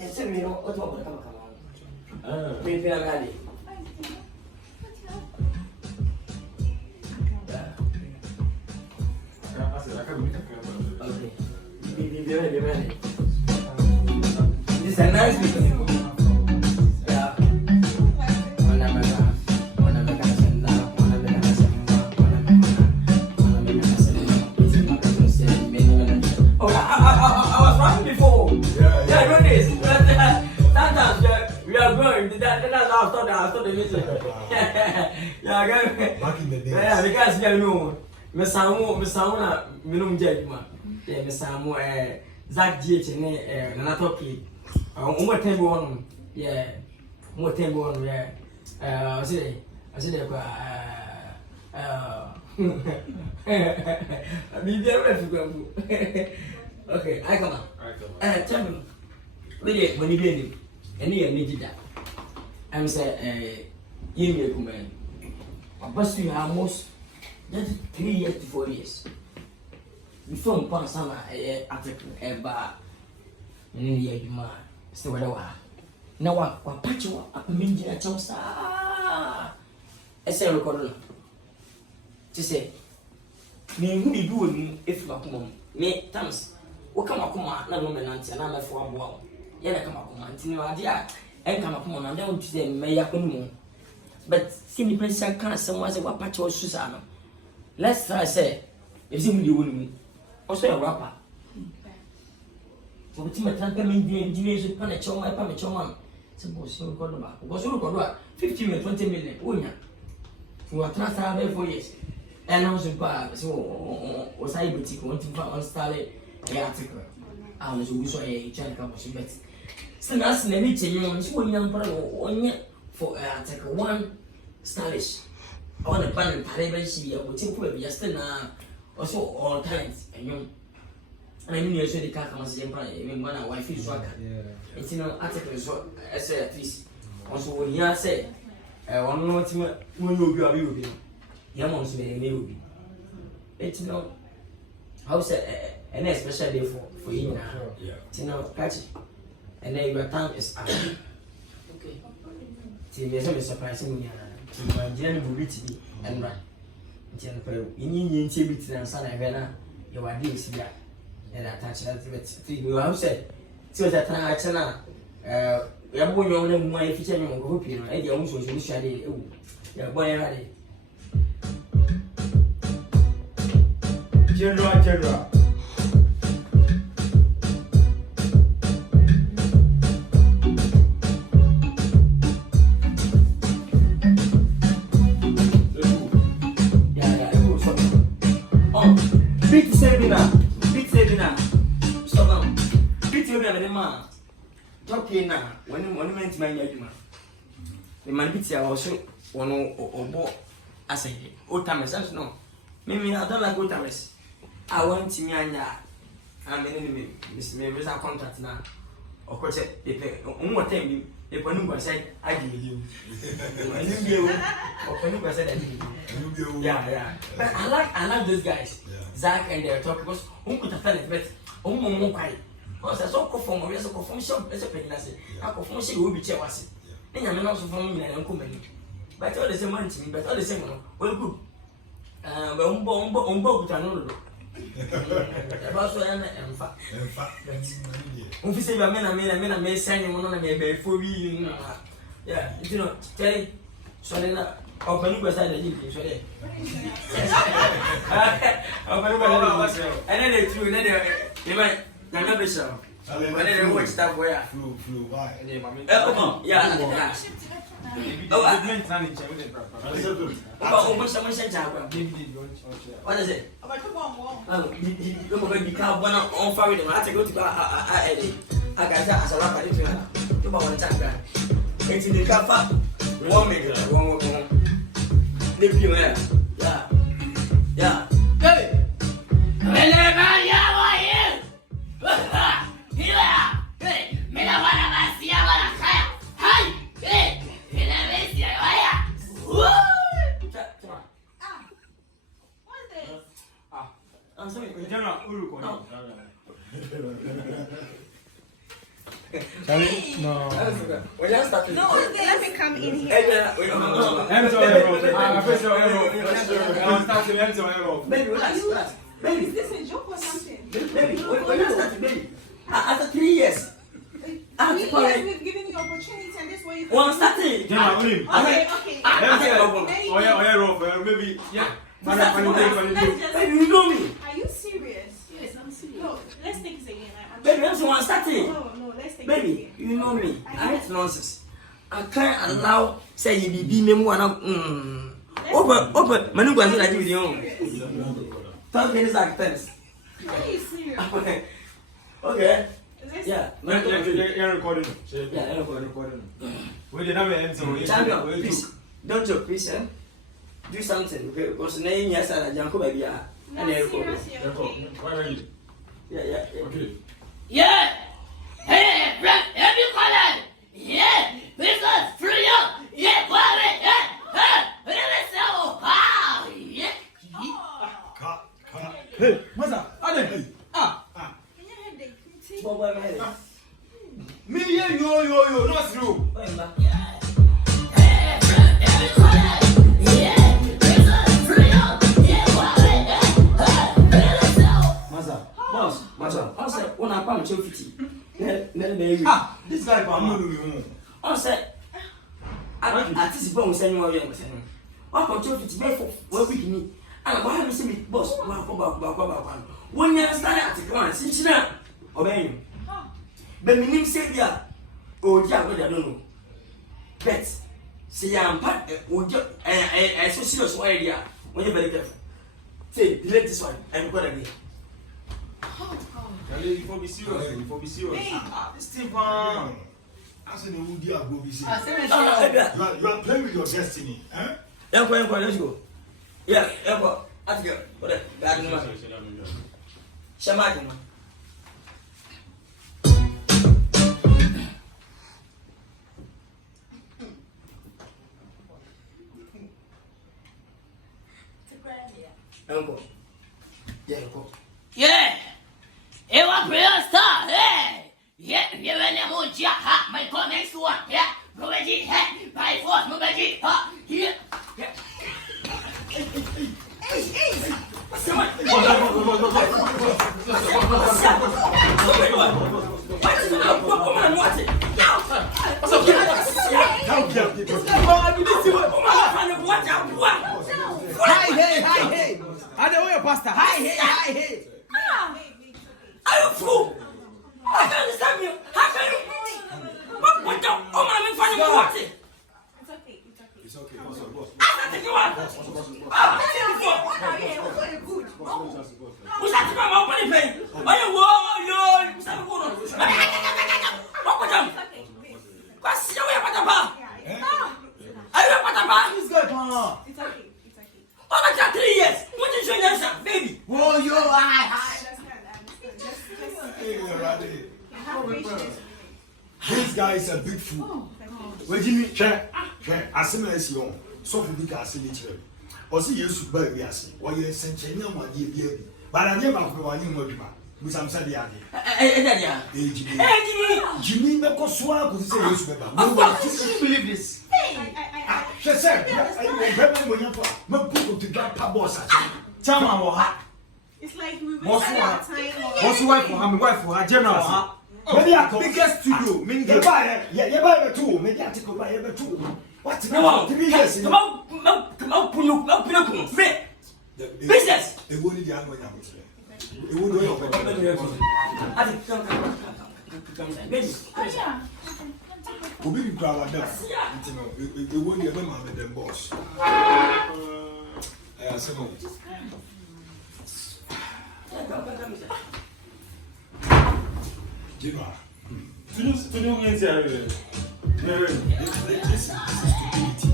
Ese miro otro por kama. Me pela gadi. Okay. Be. This is a nice video. Yeah. Oh, I was rapping before. Yeah, I know this. Sometimes we are growing. That's how I started the music. Yeah, back in the day. Yeah, because you know, me samu na minum judgment. Yeah, me samu Zach GH ne na topic. Umo tembo one. Yeah. Umo tembo one. Yeah. I see kwa Bibi ara figu. Okay, I come on. Tell me. We when you be any need that. I'm say you me come. But you have most just 3 years to 4 years. Before you pass on article about any year you man. So what now what patch you up minji a chance. I say record. To say me who be doing if you come me times. What come up na woman auntie na me for abo. Ye na come up auntie no adia en come up na dem to say me yakunu. But see me pressure can someone say what patch was Susano. Let's try say if you do win also a rapper. So we make engineers who pan a choma pan a choma. Suppose you record back. Was you record 15 or 20 million. Unya. You are transferred 4 years. And I was bad. So was I able to continue on Starlet article. I was also a channel bet. So that's the meeting you want to young one for article 1 stylish. I want to ban and parade she would take away just now. Also all kinds and young. And I mean you said the car comes in even when I wife is worker. It's in an article as at least. Also when you say one more time when you be young ones may be. It's not how say an special day for you now. You know, catch it. And then your time is up. Okay. See, there's some surprising me. My journey will reach me and right. You need to be to son and Vena. You are doing see that. And I touch that with you have said. So that I channel. We are born young my future young group, you know, and you also should share. You're born ready. General. Big seminar. Stop on. Big seminar. Talking now. When you meant my judgment. The man pity also one or more as a old timers. No. Maybe I don't like old timers. I want to me and I'm an enemy. Miss Mary's a contract now. Of course, if one more time, if one said, I give you. I knew you. Or Panuka said, yeah. But I like those guys. Zach and their talk because who could have felt it better? Oh, more quiet. Because I saw perform, we also perform shop as a pregnancy. I perform she will be chair was it. Then I'm also from me and uncle. But all the same money to me, but all the same, well, good. But on with another. About so and fact. If you say, I may send you one of me for you. Yeah, you know, tell it. So then, open you beside the GP. So then, and then they threw, they might never show. When they watch stuff where Flew, why? Yeah. What is it? Come on, you can't one on fire with them. I have to go to I got that as a rapper. You want to tap that? It's in the car. 1 minute. Live you there. Yeah. Hey! I'm sorry, General Uruko. Charlie, no. When you start, No, let me come in here. baby, relax. Baby, Is this a joke or something? baby, when you start, baby, after 3 years, after 3 4 years years, we've given you opportunity and this way you one starting. Okay, okay. Maybe, yeah. Baby, you know me. Are you serious? Yes, I'm serious. No, let's take this again. Baby, I'm the one starting. No, let's take Baby, it again. you know me. I hate nonsense. I can't allow say you be me one of open manu go say with you. Talk me like this. Are you serious? Okay. Let's- Yeah. You're recording. Yeah, I'm recording. We didn't have an answer. Champion, please. Don't joke, please, eh? Do something, okay? Because name yes and Janko baby. No, And I record. seriously, okay. Why are you? Yeah. Okay. Yeah! Hey, Brad, have you called it? Yeah! Business, free up! Yeah, what it? Yeah! Let's go! Ah! Yeah! Cut. Hey, Maza, Adam. Can you have the critique? Boy, my head. Me here, yo, not through. Boy, my. Hey, Brad, have you called it? Yeah! Business, free up! Yeah, what it? Let's go! Maza. Boss, I said, when I found 250, then This guy, I'm not doing it. I said, I this phone send you away. I got 250 back for 1 week. And why have you seen me, boss? When you start at the ground, since now, obey you. But my name said, yeah, oh, yeah, I don't know. Bet, see, I'm part, I so serious idea when you're very careful. Say, delete this one and go again. Charlie, you for be serious. You for be serious. This thing, I said the Woody are going to be serious. Yeah, You are playing with your destiny. Eh? let's go. Yeah, let's go. What that? Shamak. Uncle. Yeah, uncle. Yeah! It was real star! Hey! Yeah, you were the moon, ha! My next one! Yeah! Mubaji, hey! By force, Mubaji, ha! Yeah! Hey. I know your pastor. Hey. Are you fool? I can't understand you. How can you? What the? Oh, my, I'm finding what? It's okay, it's okay. It's okay. Boss. I'm not taking one. I'm not taking one. We start to come out when you pay. Why you whoa, yo? Start to go on. What with them? What's your way about the bar? Are you about the bar? This guy, It's okay. Oh, my God, 3 years. What did you answer, baby? whoa, yo, I understand. Just have patience with me. This guy is a big fool. Wait, Jimmy. Check. As soon as you so for the gas in each other. Or see you super yes. Or you send China one year. But I never have one in Modiba. With some Sadia. Jimmy, the Cosua could say yes, I believe this. she said, I when you're not people to get pabos. Chama wa ha. It's like we What's wasted what? our time on. What's wife for her? My wife for her. General for her. Maybe I go. Biggest studio. Meaning You buy a tool, maybe I take a tool. What's Come on, 3 years? come on, business. It wouldn't be annoying. It wouldn't be Obi crowd like that. It won't be a member of the boss. I said, no. Jima. To do wins here. This is stupidity.